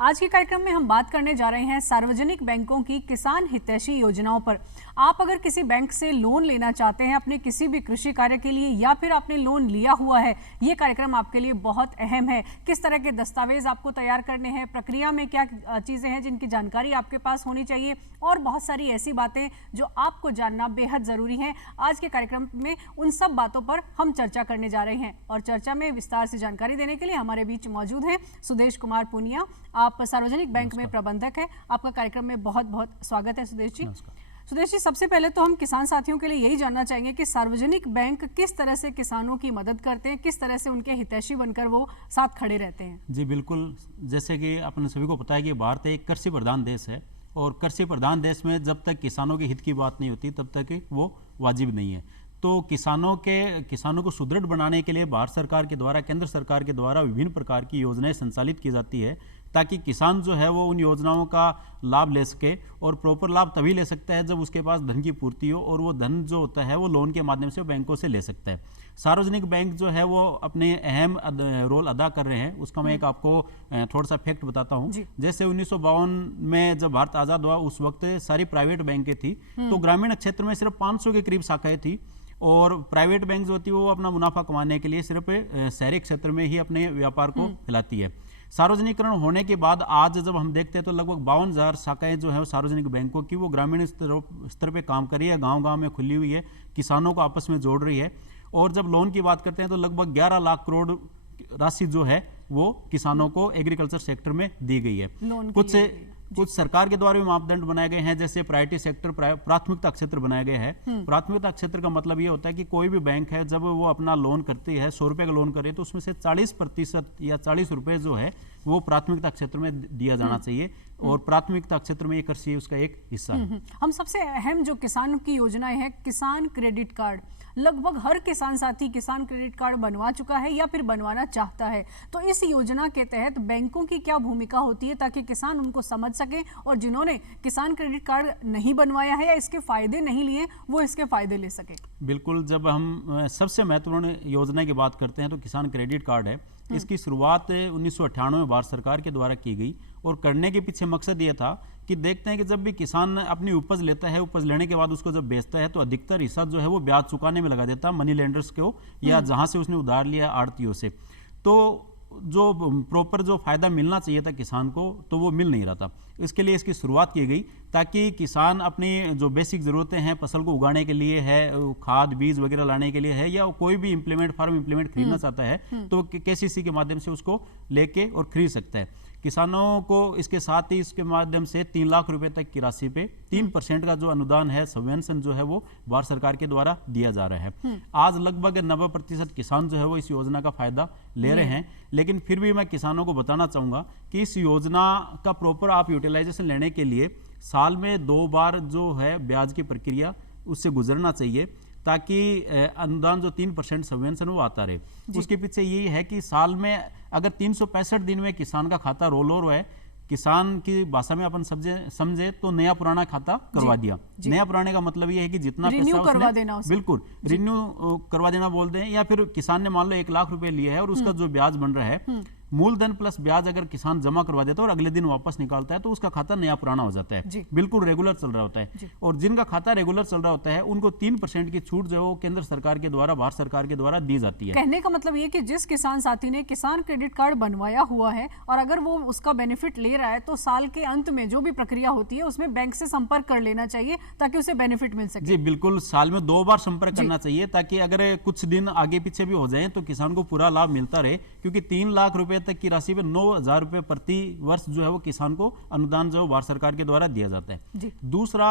आज के कार्यक्रम में हम बात करने जा रहे हैं सार्वजनिक बैंकों की किसान हितैषी योजनाओं पर। आप अगर किसी बैंक से लोन लेना चाहते हैं अपने किसी भी कृषि कार्य के लिए या फिर आपने लोन लिया हुआ है, ये कार्यक्रम आपके लिए बहुत अहम है। किस तरह के दस्तावेज आपको तैयार करने हैं, प्रक्रिया में क्या चीजें हैं जिनकी जानकारी आपके पास होनी चाहिए और बहुत सारी ऐसी बातें जो आपको जानना बेहद जरूरी है। आज के कार्यक्रम में उन सब बातों पर हम चर्चा करने जा रहे हैं और चर्चा में विस्तार से जानकारी देने के लिए हमारे बीच मौजूद हैं सुदेश कुमार पुनिया। आप सार्वजनिक बैंक में प्रबंधक हैं। आपका कार्यक्रम में बहुत बहुत स्वागत है सुदेश जी। सुदेश जी, सबसे पहले तो हम किसान साथियों के लिए यही जानना चाहेंगे कि सार्वजनिक बैंक किस तरह से किसानों की मदद करते हैं, किस तरह से उनके हितैषी बनकर वो साथ खड़े रहते हैं। जी बिल्कुल, जैसे कि अपने सभी को पता है कि भारत एक कृषि प्रधान देश है और कृषि प्रधान देश में जब तक किसानों के हित की बात नहीं होती तब तक वो वाजिब नहीं है। तो किसानों को सुदृढ़ बनाने के लिए भारत सरकार के द्वारा, केंद्र सरकार के द्वारा विभिन्न प्रकार की योजनाएं संचालित की जाती है ताकि किसान जो है वो उन योजनाओं का लाभ ले सके। और प्रॉपर लाभ तभी ले सकता है जब उसके पास धन की पूर्ति हो और वो धन जो होता है वो लोन के माध्यम से बैंकों से ले सकता है। सार्वजनिक बैंक जो है वो अपने अहम रोल अदा कर रहे हैं। उसका मैं एक आपको थोड़ा सा फैक्ट बताता हूँ। जैसे 1952 में जब भारत आज़ाद हुआ उस वक्त सारी प्राइवेट बैंकें थी, तो ग्रामीण क्षेत्र में सिर्फ 500 के करीब शाखाएं थी और प्राइवेट बैंक जो होती है वो अपना मुनाफा कमाने के लिए सिर्फ शहरी क्षेत्र में ही अपने व्यापार को फैलाती है। सार्वजनिकरण होने के बाद आज जब हम देखते हैं तो लगभग 52,000 शाखाएं जो है सार्वजनिक बैंकों की वो ग्रामीण स्तर पे काम कर रही है, गांव-गांव में खुली हुई है, किसानों को आपस में जोड़ रही है। और जब लोन की बात करते हैं तो लगभग 11 लाख करोड़ राशि जो है वो किसानों को एग्रीकल्चर सेक्टर में दी गई है। कुछ सरकार के द्वारा भी मापदंड बनाए गए हैं, जैसे प्रायोरिटी सेक्टर, प्राथमिकता क्षेत्र बनाए गए हैं। प्राथमिकता क्षेत्र का मतलब ये होता है कि कोई भी बैंक है जब वो अपना लोन करती है, 100 रुपए का लोन करे तो उसमें से 40% या 40 रुपए जो है वो प्राथमिकता क्षेत्र में दिया जाना चाहिए और प्राथमिकता क्षेत्र में ये कृषि उसका एक हिस्सा है। हम सबसे अहम जो किसानों की योजनाएं हैं, किसान क्रेडिट कार्ड, लगभग हर किसान साथी किसान क्रेडिट कार्ड बनवा चुका है या फिर बनवाना चाहता है। तो इस योजना के तहत बैंकों की क्या भूमिका होती है ताकि किसान उनको समझ सके और जिन्होंने किसान क्रेडिट कार्ड नहीं बनवाया है या इसके फायदे नहीं लिए वो इसके फायदे ले सके। बिल्कुल, जब हम सबसे महत्वपूर्ण योजना की बात करते हैं तो किसान क्रेडिट कार्ड है। इसकी शुरुआत 1998 में भारत सरकार के द्वारा की गई और करने के पीछे मकसद ये था कि देखते हैं कि जब भी किसान अपनी उपज लेता है, उपज लेने के बाद उसको जब बेचता है तो अधिकतर हिस्सा जो है वो ब्याज चुकाने में लगा देता है, मनी लेंडर्स को या जहां से उसने उधार लिया आड़तियों से। तो जो प्रॉपर जो फायदा मिलना चाहिए था किसान को तो वो मिल नहीं रहा था। इसके लिए इसकी शुरुआत की गई ताकि किसान अपनी जो बेसिक ज़रूरतें हैं फसल को उगाने के लिए है, खाद बीज वगैरह लाने के लिए है या कोई भी फार्म इम्प्लीमेंट खरीदना चाहता है तो केसीसी के माध्यम से उसको लेके और खरीद सकता है। किसानों को इसके साथ ही इसके माध्यम से 3 लाख रुपए तक की राशि पे 3% का जो अनुदान है, सबवेंशन जो है वो भारत सरकार के द्वारा दिया जा रहा है। आज लगभग 90% किसान जो है वो इस योजना का फायदा ले रहे हैं। लेकिन फिर भी मैं किसानों को बताना चाहूंगा कि इस योजना का प्रॉपर आप यूटिलाइजेशन लेने के लिए साल में 2 बार जो है ब्याज की प्रक्रिया उससे गुजरना चाहिए ताकि अनुदान जो 3% सबवेंशन वो आता रहे। उसके पीछे यही है कि साल में अगर 365 दिन में किसान का खाता रोल ओवर है, किसान की भाषा में अपन समझे तो नया पुराना खाता करवा दिया। नया पुराने का मतलब ये है कि जितना रिन्यू करवा देना, बिल्कुल रिन्यू करवा देना बोलते हैं। या फिर किसान ने मान लो 1 लाख रुपए लिए है और उसका जो ब्याज बन रहा है मूलधन प्लस ब्याज अगर किसान जमा करवा देता है और अगले दिन वापस निकालता है तो उसका खाता नया पुराना हो जाता है, बिल्कुल रेगुलर चल रहा होता है। और जिनका खाता रेगुलर चल रहा होता है उनको 3% की छूट जो है वो केंद्र सरकार के द्वारा, भारत सरकार के द्वारा दी जाती है। कहने का मतलब ये कि जिस किसान साथी ने किसान क्रेडिट कार्ड बनवाया हुआ है और अगर वो उसका बेनिफिट ले रहा है तो साल के अंत में जो भी प्रक्रिया होती है उसमें बैंक से संपर्क कर लेना चाहिए ताकि उसे बेनिफिट मिल सके। जी बिल्कुल, साल में 2 बार संपर्क करना चाहिए ताकि अगर कुछ दिन आगे पीछे भी हो जाए तो किसान को पूरा लाभ मिलता रहे, क्योंकि 3 लाख रुपए तक की राशि पे 9,000 रुपए प्रति वर्ष जो है वो किसान को अनुदान जो भारत सरकार के द्वारा दिया जाता है। दूसरा,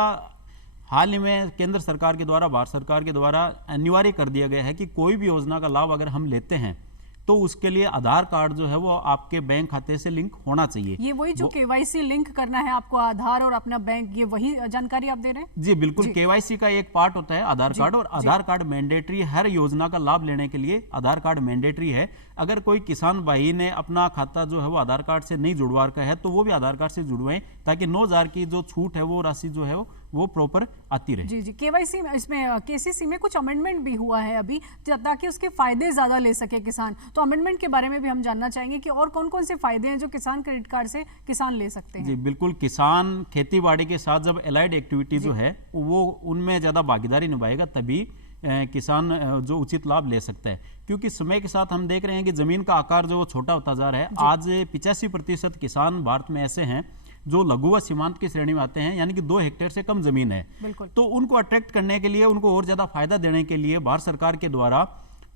हाल ही में केंद्र सरकार के द्वारा, भारत सरकार के द्वारा अनिवार्य कर दिया गया है कि कोई भी योजना का लाभ अगर हम लेते हैं तो उसके लिए आधार कार्ड जो है वो आपके बैंक खाते से लिंक होना चाहिए। ये वही जो केवाईसी लिंक करना है आपको आधार और अपना बैंक, ये वही जानकारी आप दे रहे हैं? जी बिल्कुल, केवाईसी का एक पार्ट होता है आधार कार्ड और आधार कार्ड मैंडेटरी, हर योजना का लाभ लेने के लिए आधार कार्ड मैंडेटरी है। अगर कोई किसान भाई ने अपना खाता जो है वो आधार कार्ड से नहीं जुड़वा रखा है तो वो भी आधार कार्ड से जुड़वाएं, ताकि 9,000 की जो छूट है वो राशि जो है वो प्रॉपर आती रहे। जी जी, केवाईसी इसमें केसीसी में कुछ अमेंडमेंट भी हुआ है अभी, ताकि उसके फायदे ज्यादा ले सके किसान। तो अमेंडमेंट के बारे में भी हम जानना चाहेंगे कि और कौन कौन से फायदे हैं जो किसान क्रेडिट कार्ड से किसान ले सकते हैं। जी बिल्कुल, किसान खेती बाड़ी के साथ जब एलाइड एक्टिविटी जो है वो उनमें ज़्यादा भागीदारी निभाएगा, तभी किसान जो उचित लाभ ले सकता है। क्योंकि समय के साथ हम देख रहे हैं कि ज़मीन का आकार जो छोटा होता जा रहा है। आज 85% किसान भारत में ऐसे हैं जो लघु व सीमांत की श्रेणी में आते हैं, यानी कि 2 हेक्टेयर से कम जमीन है। तो उनको अट्रैक्ट करने के लिए, उनको और ज़्यादा फायदा देने के लिए भारत सरकार के द्वारा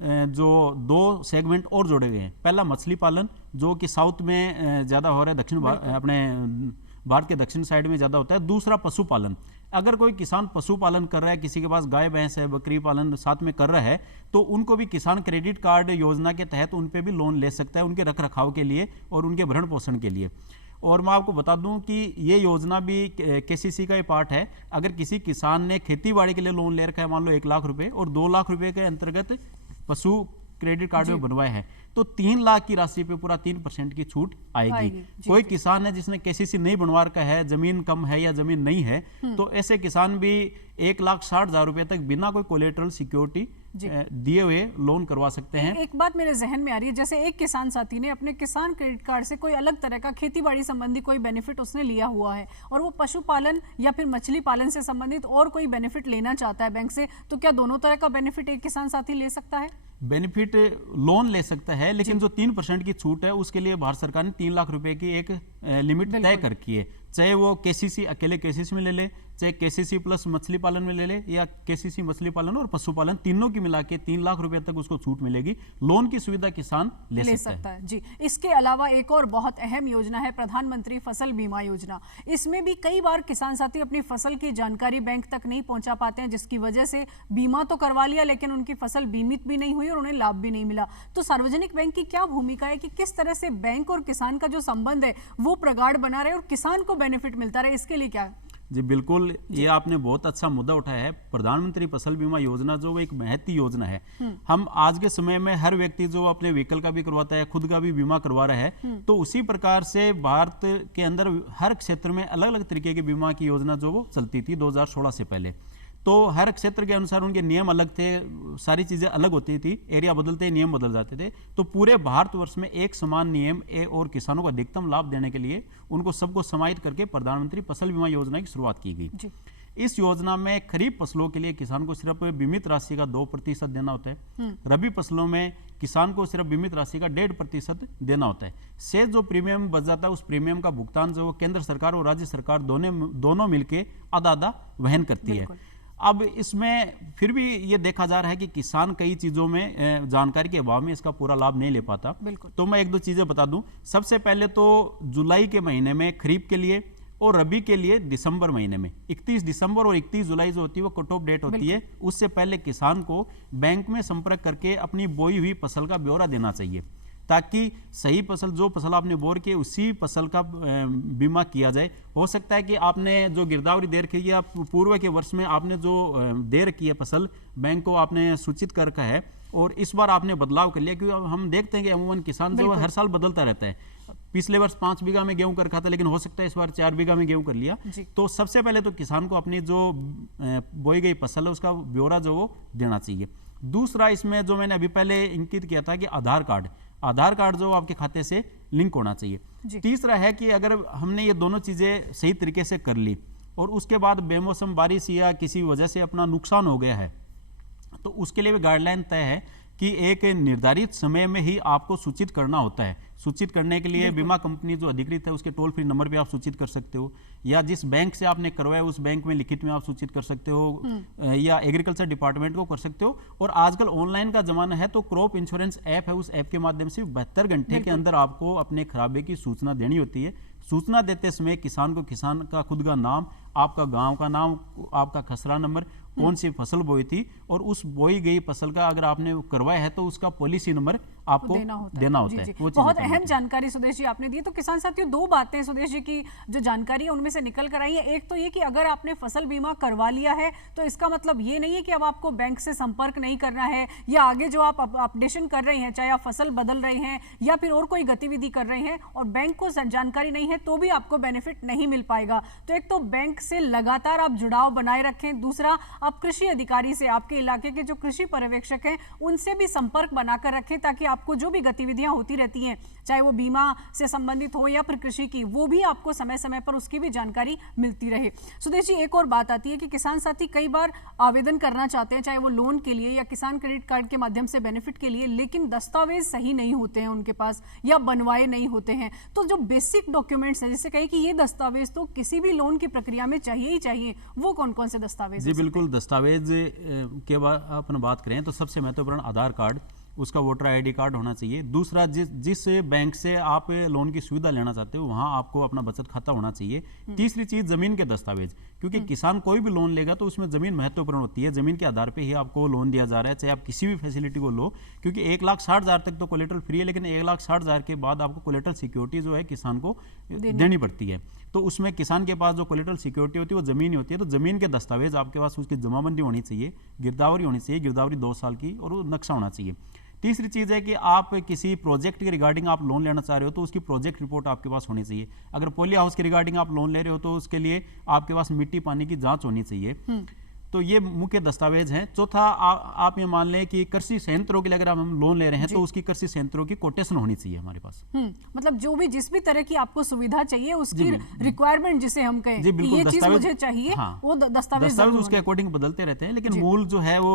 जो 2 सेगमेंट और जोड़े गए हैं। पहला मछली पालन, जो कि साउथ में ज़्यादा हो रहा है, दक्षिण अपने भारत के दक्षिण साइड में ज़्यादा होता है। दूसरा पशुपालन, अगर कोई किसान पशुपालन कर रहा है, किसी के पास गाय भैंस है, बकरी पालन साथ में कर रहा है, तो उनको भी किसान क्रेडिट कार्ड योजना के तहत उन पे भी लोन ले सकता है, उनके रख रखाव के लिए और उनके भरण पोषण के लिए। और मैं आपको बता दूं कि ये योजना भी केसीसी का ही पार्ट है। अगर किसी किसान ने खेती बाड़ी के लिए लोन ले रखा है, मान लो 1 लाख रुपए, और 2 लाख रुपए के अंतर्गत पशु क्रेडिट कार्ड में बनवाए हैं, तो 3 लाख की राशि पे पूरा 3% की छूट आएगी। कोई किसान है जिसने केसीसी नहीं बनवा रखा है, जमीन कम है या जमीन नहीं है, तो ऐसे किसान भी 1,60,000 रुपए तक बिना कोई कोलेटरल सिक्योरिटी दिए हुए लोन करवा सकते हैं। एक बात मेरे जहन में आ रही है, जैसे एक किसान साथी ने अपने किसान क्रेडिट कार्ड से कोई अलग तरह का खेती बाड़ी संबंधी कोई बेनिफिट उसने लिया हुआ है, और वो पशुपालन या फिर मछली पालन से संबंधित और कोई बेनिफिट लेना चाहता है बैंक से, तो क्या दोनों तरह का बेनिफिट एक किसान साथी ले सकता है? बेनिफिट लोन ले सकता है, लेकिन जो 3% की छूट है उसके लिए भारत सरकार ने 3 लाख रुपए की एक लिमिट तय कर रखी है। चाहे वो केसीसी अकेले केसीसी में ले ले, चाहे केसीसी प्लस मछली पालन में ले ले, या केसीसी मछली पालन और पशुपालन तीनों की मिला के 3 लाख रुपए तक उसको छूट मिलेगी। लोन की सुविधा किसान ले सकता है। जी, इसके अलावा एक और बहुत अहम योजना है प्रधानमंत्री फसल बीमा योजना। इसमें भी कई बार किसान साथी अपनी फसल की जानकारी बैंक तक नहीं पहुंचा पाते हैं, जिसकी वजह से बीमा तो करवा लिया लेकिन उनकी फसल बीमित भी नहीं हुई और उन्हें लाभ भी नहीं मिला। तो सार्वजनिक बैंक की क्या भूमिका है कि किस तरह से बैंक और किसान का जो संबंध है वो प्रगाढ़ बना रहे और किसान को बेनिफिट मिलता रहे, इसके लिए क्या? जी बिल्कुल, ये आपने बहुत अच्छा मुद्दा उठाया है। प्रधानमंत्री फसल बीमा योजना जो एक महती योजना है। हम आज के समय में हर व्यक्ति जो अपने व्हीकल का भी करवाता है, खुद का भी बीमा करवा रहा है, तो उसी प्रकार से भारत के अंदर हर क्षेत्र में अलग अलग तरीके की बीमा की योजना जो वो चलती थी 2016 से पहले। तो हर क्षेत्र के अनुसार उनके नियम अलग थे, सारी चीज़ें अलग होती थी, एरिया बदलते ही नियम बदल जाते थे। तो पूरे भारतवर्ष में एक समान नियम और किसानों को अधिकतम लाभ देने के लिए उनको सबको समाहित करके प्रधानमंत्री फसल बीमा योजना की शुरुआत की गई। इस योजना में खरीफ फसलों के लिए किसान को सिर्फ बीमित राशि का 2% देना होता है। रबी फसलों में किसान को सिर्फ बीमित राशि का 1.5% देना होता है। शेष जो प्रीमियम बच जाता है, उस प्रीमियम का भुगतान जो केंद्र सरकार और राज्य सरकार दोनों मिलकर आधा आधा वहन करती है। अब इसमें फिर भी ये देखा जा रहा है कि किसान कई चीज़ों में जानकारी के अभाव में इसका पूरा लाभ नहीं ले पाता। तो मैं 1-2 चीज़ें बता दूं। सबसे पहले तो जुलाई के महीने में खरीफ के लिए और रबी के लिए दिसंबर महीने में 31 दिसंबर और 31 जुलाई जो होती है वो कट ऑफ डेट होती है। उससे पहले किसान को बैंक में संपर्क करके अपनी बोई हुई फसल का ब्यौरा देना चाहिए, ताकि सही फसल, जो फसल आपने बोर की उसी फसल का बीमा किया जाए। हो सकता है कि आपने जो गिरदावरी दे रखी है या पूर्व के वर्ष में आपने जो दे रखी है फसल, बैंक को आपने सूचित कर रखा है और इस बार आपने बदलाव कर लिया, क्योंकि हम देखते हैं कि अमूमन किसान जो हर साल बदलता रहता है। पिछले वर्ष 5 बीघा में गेहूं कर रखा था, लेकिन हो सकता है इस बार 4 बीघा में गेहूं कर लिया। तो सबसे पहले तो किसान को अपनी जो बोई गई फसल है उसका ब्यौरा जो वो देना चाहिए। दूसरा, इसमें जो मैंने अभी पहले इंकित किया था कि आधार कार्ड जो आपके खाते से लिंक होना चाहिए। तीसरा है कि अगर हमने ये दोनों चीज़ें सही तरीके से कर ली और उसके बाद बेमौसम बारिश या किसी वजह से अपना नुकसान हो गया है, तो उसके लिए भी गाइडलाइन तय है कि एक निर्धारित समय में ही आपको सूचित करना होता है। सूचित करने के लिए बीमा कंपनी जो अधिकृत है उसके टोल फ्री नंबर पे आप सूचित कर सकते हो, या जिस बैंक से आपने करवाया उस बैंक में लिखित में आप सूचित कर सकते हो, या एग्रीकल्चर डिपार्टमेंट को कर सकते हो। और आजकल ऑनलाइन का जमाना है, तो क्रॉप इंश्योरेंस ऐप है, उस ऐप के माध्यम से 72 घंटे के अंदर आपको अपने खराबे की सूचना देनी होती है। सूचना देते समय किसान को किसान का खुद का नाम, आपका गांव का नाम, आपका खसरा नंबर, कौन सी फसल बोई थी और उस बोई गई फसल का अगर आपने करवाया है तो उसका पॉलिसी नंबर आपको देना होता जी, है। जी। वो चीज़ बहुत करनी अहम होती है। जानकारी सुदेश जी आपने दी। तो किसान साथियों, दो बातें सुदेश जी की जो जानकारी है उनमें से निकल कर आई है। एक तो ये कि अगर आपने फसल बीमा करवा लिया है तो इसका मतलब ये नहीं है कि अब आपको बैंक से संपर्क नहीं करना है, या आगे जो आप अपडेशन कर रहे हैं, चाहे आप फसल बदल रहे हैं या फिर और कोई गतिविधि कर रहे हैं और बैंक को जानकारी नहीं है, तो भी आपको बेनिफिट नहीं मिल पाएगा। तो एक तो बैंक से लगातार आप जुड़ाव बनाए रखें, दूसरा आप कृषि अधिकारी से, आपके इलाके के जो कृषि पर्यवेक्षक हैं उनसे भी संपर्क बनाकर रखें, ताकि आपको जो भी गतिविधियां होती रहती हैं, चाहे वो बीमा से संबंधित हो या फिर कृषि की, वो भी आपको समय समय पर उसकी भी जानकारी मिलती रहे। सुदेश जी, एक और बात आती है कि किसान साथी कई बार आवेदन करना चाहते हैं, चाहे वो लोन के लिए या किसान क्रेडिट कार्ड के माध्यम से बेनिफिट के लिए, लेकिन दस्तावेज सही नहीं होते हैं उनके पास या बनवाए नहीं होते हैं। तो जो बेसिक डॉक्यूमेंट्स है, जिससे कहे कि ये दस्तावेज तो किसी भी लोन की प्रक्रिया में चाहिए ही चाहिए, वो कौन कौन से दस्तावेज जी बिल्कुल, दस्तावेज के बाद अपन बात करें तो सबसे महत्वपूर्ण आधार कार्ड, उसका वोटर आईडी कार्ड होना चाहिए। दूसरा, जिस बैंक से आप लोन की सुविधा लेना चाहते हो वहां आपको अपना बचत खाता होना चाहिए। तीसरी चीज जमीन के दस्तावेज, क्योंकि किसान कोई भी लोन लेगा तो उसमें जमीन महत्वपूर्ण होती है। जमीन के आधार पे ही आपको लोन दिया जा रहा है, चाहे आप किसी भी फैसिलिटी को लो, क्योंकि 1,60,000 तक तो कोलेटरल फ्री है, लेकिन 1,60,000 के बाद आपको कोलेटरल सिक्योरिटी जो है किसान को देनी पड़ती है। तो उसमें किसान के पास जो कोलेटरल सिक्योरिटी होती है वो जमीन ही होती है। तो जमीन के दस्तावेज आपके पास, उसकी जमाबंदी होनी चाहिए, गिरदावरी होनी चाहिए, गिरदावरी 2 साल की, और वो नक्शा होना चाहिए। तीसरी चीज़ है कि आप किसी प्रोजेक्ट के रिगार्डिंग आप लोन लेना चाह रहे हो तो उसकी प्रोजेक्ट रिपोर्ट आपके पास होनी चाहिए। अगर पोली हाउस के रिगार्डिंग आप लोन ले रहे हो तो उसके लिए आपके पास मिट्टी पानी की जांच होनी चाहिए। तो ये मुख्य दस्तावेज हैं। चौथा, आप ये मान लें कि कृषि संयंत्रों के लिए अगर हम लोन ले रहे हैं तो उसकी कृषि संयंत्रों की कोटेशन होनी चाहिए हमारे पास। मतलब जो भी जिस भी तरह की आपको सुविधा चाहिए उसकी रिक्वायरमेंट जिसे हम कहें जी बिल्कुल, ये चीज मुझे चाहिए, हाँ, वो दस्तावेज उसके अकॉर्डिंग बदलते रहते हैं, लेकिन मूल जो है वो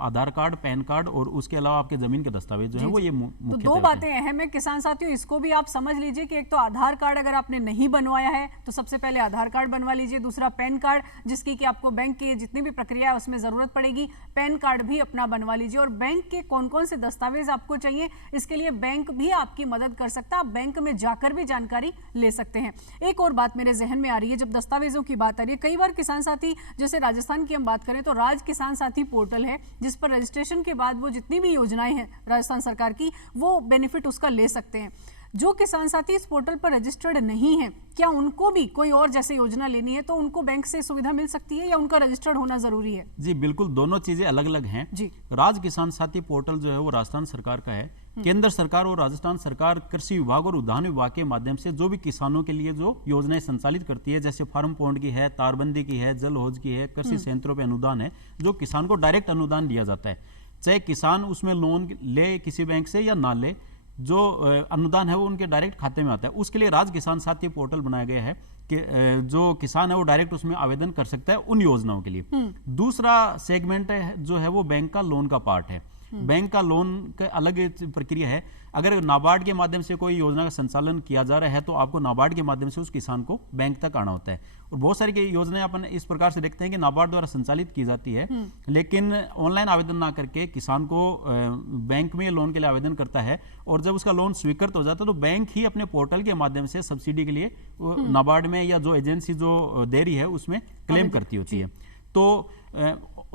आधार कार्ड, पैन कार्ड और उसके अलावा आपके जमीन के दस्तावेज जो है वो ये मुख्य। तो दो बातें अहम है किसान साथियों, इसको भी आप समझ लीजिए कि एक तो आधार कार्ड अगर आपने नहीं बनवाया है तो सबसे पहले आधार कार्ड बनवा लीजिए। दूसरा पैन कार्ड, जिसकी कि आपको बैंक की जितनी भी प्रक्रिया है उसमें जरूरत पड़ेगी, पैन कार्ड भी अपना बनवा लीजिए। और बैंक के कौन कौन से दस्तावेज आपको चाहिए, इसके लिए बैंक भी आपकी मदद कर सकता है। आप बैंक में जाकर भी जानकारी ले सकते हैं। एक और बात मेरे जहन में आ रही है जब दस्तावेजों की बात आ रही है, कई बार किसान साथी, जैसे राजस्थान की हम बात करें तो राज किसान साथी पोर्टल है, जिस पर रजिस्ट्रेशन के बाद वो जितनी भी योजनाएं हैं राजस्थान सरकार की, वो बेनिफिट उसका ले सकते हैं। जो किसान साथी इस पोर्टल पर रजिस्टर्ड नहीं है, क्या उनको भी कोई और जैसे योजना लेनी है तो उनको बैंक से सुविधा मिल सकती है या उनका रजिस्टर्ड होना जरूरी है? जी बिल्कुल, दोनों चीजें अलग अलग हैं जी। राज किसान साथी पोर्टल जो है वो राजस्थान सरकार का है। केंद्र सरकार और राजस्थान सरकार कृषि विभाग और उद्यान विभाग के माध्यम से जो भी किसानों के लिए जो योजनाएं संचालित करती है, जैसे फार्म पॉन्ड की है, तारबंदी की है, जल हौज की है, कृषि संयंत्रों पर अनुदान है, जो किसान को डायरेक्ट अनुदान दिया जाता है। चाहे किसान उसमें लोन ले किसी बैंक से या ना ले, जो अनुदान है वो उनके डायरेक्ट खाते में आता है। उसके लिए राज किसान साथी पोर्टल बनाया गया है कि जो किसान है वो डायरेक्ट उसमें आवेदन कर सकता है उन योजनाओं के लिए। दूसरा सेगमेंट जो है वो बैंक का लोन का पार्ट है। बैंक का लोन का अलग प्रक्रिया है। अगर नाबार्ड के माध्यम से कोई योजना का संचालन किया जा रहा है तो आपको नाबार्ड के माध्यम से उस किसान को बैंक तक आना होता है। और बहुत सारी योजनाएं अपन इस प्रकार से देखते हैं कि नाबार्ड द्वारा संचालित की जाती है, लेकिन ऑनलाइन आवेदन ना करके किसान को बैंक में लोन के लिए आवेदन करता है, और जब उसका लोन स्वीकृत हो जाता है तो बैंक ही अपने पोर्टल के माध्यम से सब्सिडी के लिए नाबार्ड में या जो एजेंसी जो दे रही है उसमें क्लेम करती होती है। तो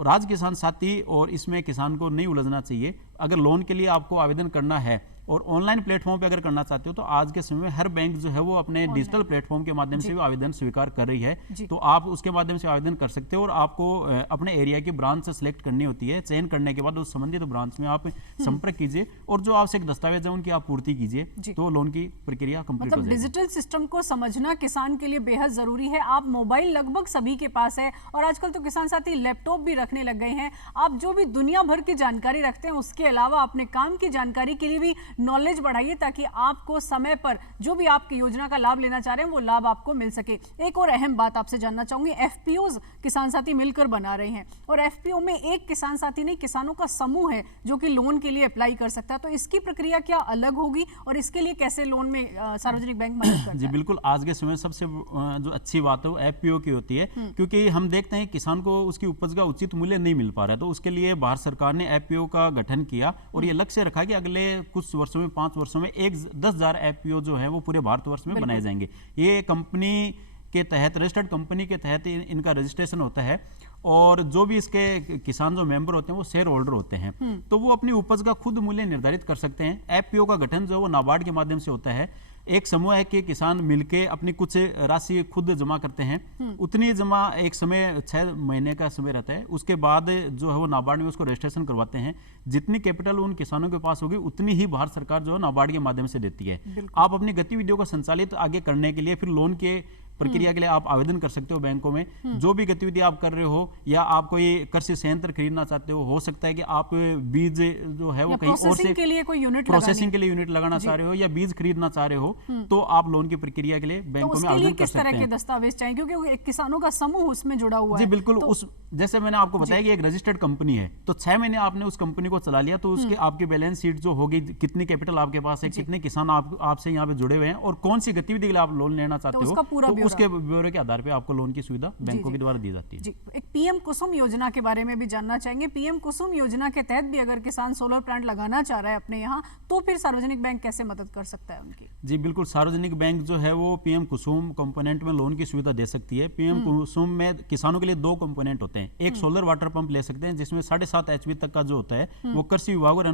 राज किसान साथी और इसमें किसान को नहीं उलझना चाहिए। अगर लोन के लिए आपको आवेदन करना है और ऑनलाइन प्लेटफॉर्म पे अगर करना चाहते हो तो आज के समय में हर बैंक जो है वो अपने डिजिटल प्लेटफॉर्म के माध्यम से भी आवेदन स्वीकार कर रही है। तो आप उसके माध्यम से आवेदन कर सकते हो और आपको अपने एरिया की ब्रांच से सिलेक्ट करनी होती है। चयन करने के बाद उस संबंधित ब्रांच में आप संपर्क कीजिए और जो आवश्यक दस्तावेज है उनकी आप पूर्ति कीजिए, तो लोन की प्रक्रिया कंप्लीट हो जाएगी। डिजिटल सिस्टम को समझना किसान के लिए बेहद जरूरी है। आप मोबाइल लगभग सभी के पास है और आजकल तो किसान साथी लैपटॉप भी रखने लग गए हैं। आप जो भी दुनिया भर की जानकारी रखते हैं उसके अलावा अपने काम की जानकारी के लिए भी नॉलेज बढ़ाइए, ताकि आपको समय पर जो भी आपकी योजना का लाभ लेना चाह रहे हैं वो लाभ आपको मिल सके। एक और अहम बात आपसे जानना चाहूंगी, एफपीओज किसान साथी मिलकर बना रहे हैं और एफपीओ में एक किसान साथी नहीं, किसानों का समूह है जो कि लोन के लिए अप्लाई कर सकता है। तो इसकी प्रक्रिया क्या अलग होगी और इसके लिए कैसे लोन में सार्वजनिक बैंक मदद करता है? जी बिल्कुल, आज के समय सबसे जो अच्छी बात है वो एफपीओ की होती है, क्योंकि हम देखते हैं किसान को उसकी उपज का उचित मूल्य नहीं मिल पा रहा है। तो उसके लिए भारत सरकार ने एफपीओ का गठन किया और ये लक्ष्य रखा कि अगले कुछ वर्षों में 5 वर्षों में 10,000 एफपीओ जो है वो पूरे भारतवर्ष में बनाए जाएंगे। ये कंपनी के तहत, रजिस्टर्ड कंपनी के तहत इनका रजिस्ट्रेशन होता है और जो भी इसके किसान जो मेंबर होते हैं वो शेयर होल्डर होते हैं, तो वो अपनी उपज का खुद मूल्य निर्धारित कर सकते हैं। एफपीओ का गठन जो है वो नाबार्ड के माध्यम से होता है। एक समूह है कि किसान मिलके अपनी कुछ राशि खुद जमा करते हैं, उतनी जमा एक समय 6 महीने का समय रहता है, उसके बाद जो है वो नाबार्ड में उसको रजिस्ट्रेशन करवाते हैं। जितनी कैपिटल उन किसानों के पास होगी उतनी ही भारत सरकार जो है नाबार्ड के माध्यम से देती है। आप अपनी गतिविधियों को संचालित आगे करने के लिए फिर लोन के प्रक्रिया के लिए आप आवेदन कर सकते हो बैंकों में। जो भी गतिविधि आप कर रहे हो या आप कोई कृषि संयंत्र खरीदना चाहते हो सकता है कि आप बीज जो है वो कहीं और से के लिए कोई यूनिट प्रोसेसिंग के लिए यूनिट लगाना चाह रहे हो या बीज खरीदना चाह रहे हो, तो आप लोन की प्रक्रिया के लिए बैंकों में आवेदन कर सकते हैं। किस तरह के दस्तावेज चाहिए, क्योंकि एक किसानों का समूह उसमें जुड़ा हुआ है? जी बिल्कुल, उस जैसे मैंने आपको बताया कि एक रजिस्टर्ड कंपनी है, तो 6 महीने आपने उस कंपनी को चला लिया तो उसके आपकी बैलेंस शीट जो होगी, कितनी कैपिटल आपके पास है, कितने किसान आपसे यहाँ पे जुड़े हुए हैं और कौन सी गतिविधि के लिए आप लोन लेना चाहते हो, तो उसके ब्यौरे के आधार पे आपको लोन की सुविधा बैंकों के द्वारा दी जाती है। जी, एक पीएम कुसुम योजना के बारे में भी जानना चाहेंगे। पीएम कुसुम योजना के तहत भी अगर किसान सोलर प्लांट लगाना चाह रहा है अपने यहाँ, तो फिर सार्वजनिक बैंक कैसे मदद कर सकता है उनकी? जी बिल्कुल, सार्वजनिक बैंक जो है वो पीएम कुसुम कंपोनेंट में लोन की सुविधा दे सकती है। पीएम कुसुम में किसानों के लिए 2 कंपोनेंट होते हैं। एक सोलर वाटर पंप ले सकते हैं जिसमें 7.5 HP तक का जो होता है वो कृषि विभाग और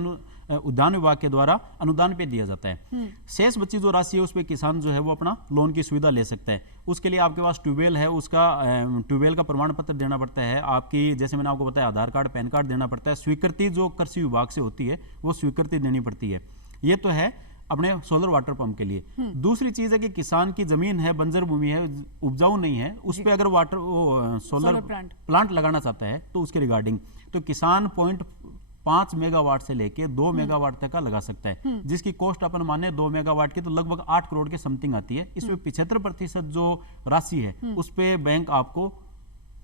उद्यान विभाग के द्वारा अनुदान पे दिया जाता है। शेष बची जो राशि है उस पर किसान जो है वो अपना लोन की सुविधा ले सकता है। उसके लिए आपके पास ट्यूबवेल है, उसका ट्यूबवेल का प्रमाण पत्र देना पड़ता है, आपकी जैसे मैंने आपको बताया आधार कार्ड, पैन कार्ड देना पड़ता है, स्वीकृति जो कृषि विभाग से होती है वो स्वीकृति देनी पड़ती है। ये तो है अपने सोलर वाटर पंप के लिए। दूसरी चीज है कि किसान की जमीन है, बंजर भूमि है, उपजाऊ नहीं है, उस पे अगर सोलर प्लांट लगाना चाहता है तो उसके रिगार्डिंग तो किसान 0.5 मेगावाट से लेके 2 मेगावाट तक का लगा सकता है, जिसकी कॉस्ट अपन माने 2 मेगावाट की तो लगभग 8 करोड़ के समथिंग आती है। इसमें 75% जो राशि है उस पे बैंक आपको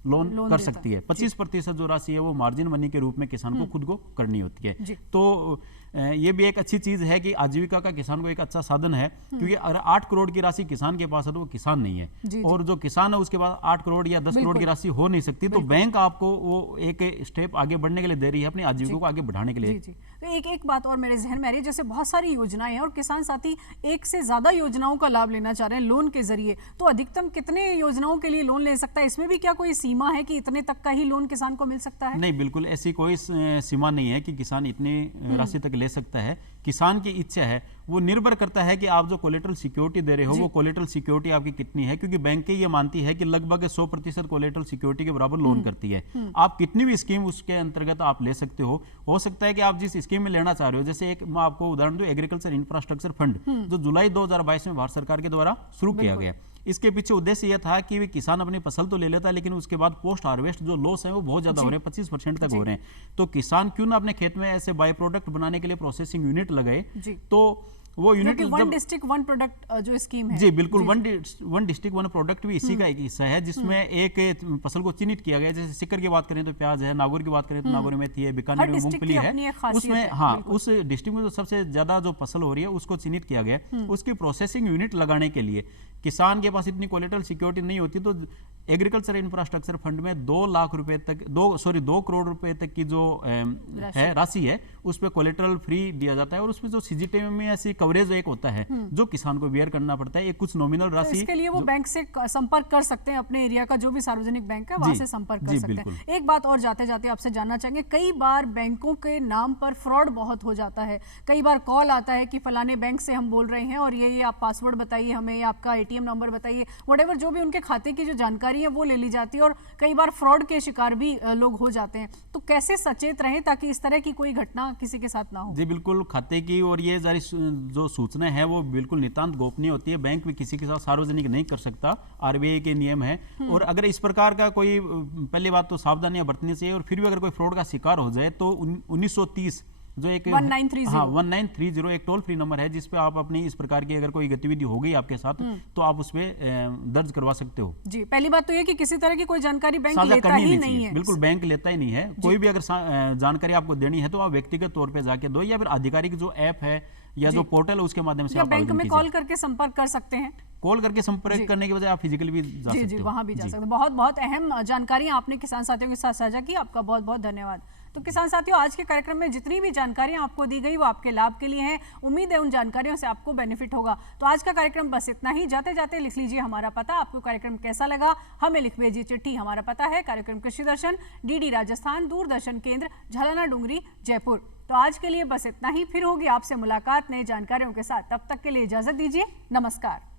लोन कर सकती है। 25% जो राशि है वो मार्जिन मनी के रूप में किसान को खुद को करनी होती है। तो ये भी एक अच्छी चीज है कि आजीविका का किसान को एक अच्छा साधन है, क्योंकि अगर 8 करोड़ की राशि किसान के पास है तो वो किसान नहीं है, और जो किसान है उसके पास 8 करोड़ या 10 करोड़ की राशि हो नहीं सकती, तो बैंक आपको वो एक स्टेप आगे बढ़ने के लिए दे रही है, अपनी आजीविका को आगे बढ़ाने के लिए। तो एक बात और मेरे जहन में आ रही है, जैसे बहुत सारी योजनाएं हैं और किसान साथी एक से ज्यादा योजनाओं का लाभ लेना चाह रहे हैं लोन के जरिए, तो अधिकतम कितने योजनाओं के लिए लोन ले सकता है? इसमें भी क्या कोई सीमा है कि इतने तक का ही लोन किसान को मिल सकता है? नहीं, बिल्कुल ऐसी कोई सीमा नहीं है कि किसान इतनी राशि तक ले सकता है। किसान की इच्छा है, वो निर्भर करता है कि आप जो कोलेटरल सिक्योरिटी दे रहे हो वो कोलेटरल सिक्योरिटी आपकी कितनी है, क्योंकि बैंकें ये मानती है कि लगभग 100% कोलेटरल सिक्योरिटी के बराबर लोन करती है। आप कितनी भी स्कीम उसके अंतर्गत आप ले सकते हो सकता है कि आप जिस स्कीम में लेना चाह रहे हो, जैसे एक मैं आपको उदाहरण दूं, एग्रीकल्चर इंफ्रास्ट्रक्चर फंड जो जुलाई 2022 में भारत सरकार के द्वारा शुरू किया गया। इसके पीछे उद्देश्य यह था कि किसान अपनी फसल तो ले लेता है, लेकिन उसके बाद पोस्ट हार्वेस्ट जो लॉस है वो बहुत ज्यादा हो रहे हैं, 25% तक हो रहे हैं। तो किसान क्यों ना अपने खेत में ऐसे बाय प्रोडक्ट बनाने के लिए प्रोसेसिंग यूनिट लगाए, तो वो unit one district one product जो स्कीम है। जी बिल्कुल, वन डिस्ट्रिक्ट वन प्रोडक्ट भी इसी का एक हिस्सा है, जिसमें एक फसल को चिन्हित किया गया। जैसे सिक्कर की बात करें तो प्याज है, नागौर की बात करें तो नागौर में मेथी है, बीकानेर में मूंगफली है, उसमें हाँ उस डिस्ट्रिक्ट में जो सबसे ज्यादा जो फसल हो रही है उसको चिन्हित किया गया। उसकी प्रोसेसिंग यूनिट लगाने के लिए किसान के पास इतनी कोलेटरल सिक्योरिटी नहीं होती, तो एग्रीकल्चर इंफ्रास्ट्रक्चर फंड में 2 लाख रुपए तक 2 करोड़ रुपए तक की जो है राशि है उस पर कोलेटरल फ्री दिया जाता है, और उसमें जो सीजीटीएम में ऐसी कवरेज एक होता है जो किसान को बेयर करना पड़ता है, एक कुछ नॉमिनल राशि। इसके लिए वो बैंक से संपर्क कर सकते हैं, अपने एरिया का जो भी सार्वजनिक बैंक है वहां से संपर्क कर सकते हैं। एक बात और जाते जाते आपसे जानना चाहेंगे, कई बार बैंकों के नाम पर फ्रॉड बहुत हो जाता है। कई बार कॉल आता है कि फलाने बैंक से हम बोल रहे हैं और ये आप पासवर्ड बताइए हमें, आपका ATM नंबर बताइए, व्हाटएवर जो भी उनके खाते की जो जानकारी है वो ले ली जाती है, और कई बार फ्रॉड के शिकार भी लोग हो जाते हैं। तो कैसे सचेत रहें ताकि इस तरह की कोई घटना किसी के साथ ना हो? जी बिल्कुल, खाते की और ये जारी जो सूचना है वो बिल्कुल नितांत गोपनीय होती है, बैंक भी किसी के साथ सार्वजनिक नहीं कर सकता, RBI के नियम है। और अगर इस प्रकार का कोई, पहली बात तो सावधानियां बरतनी चाहिए, और फिर भी अगर कोई फ्रॉड का शिकार हो जाए तो 1930 जो एक 1930 एक टोल फ्री नंबर है जिस पे आप अपनी इस प्रकार की अगर कोई गतिविधि हो गई आपके साथ तो आप उसमें दर्ज करवा सकते हो। जी, पहली बात तो ये कि किसी तरह की कोई जानकारी बैंक लेता ही नहीं है। बिल्कुल, बैंक लेता ही नहीं है। कोई भी अगर जानकारी आपको देनी है तो आप व्यक्तिगत तौर पे जाके दो, या फिर आधिकारिक जो ऐप है या जो पोर्टल है उसके माध्यम से आप बैंक में कॉल करके संपर्क कर सकते हैं। कॉल करके संपर्क करने के बजाय आप फिजिकली भी जा सकते हो। वहां भी जा सकते हैं। बहुत बहुत अहम जानकारियां आपने किसान साथियों के साथ साझा की, आपका बहुत बहुत धन्यवाद। तो किसान साथियों, आज के कार्यक्रम में जितनी भी जानकारियां आपको दी गई वो आपके लाभ के लिए हैं। उम्मीद है उन जानकारियों से आपको बेनिफिट होगा। तो आज का कार्यक्रम बस इतना ही। जाते जाते लिख लीजिए हमारा पता, आपको कार्यक्रम कैसा लगा हमें लिख भेजिए चिट्ठी। हमारा पता है कार्यक्रम कृषि दर्शन, डीडी राजस्थान, दूरदर्शन केंद्र, झालाना डूंगरी, जयपुर। तो आज के लिए बस इतना ही। फिर होगी आपसे मुलाकात नई जानकारियों के साथ। तब तक के लिए इजाजत दीजिए। नमस्कार।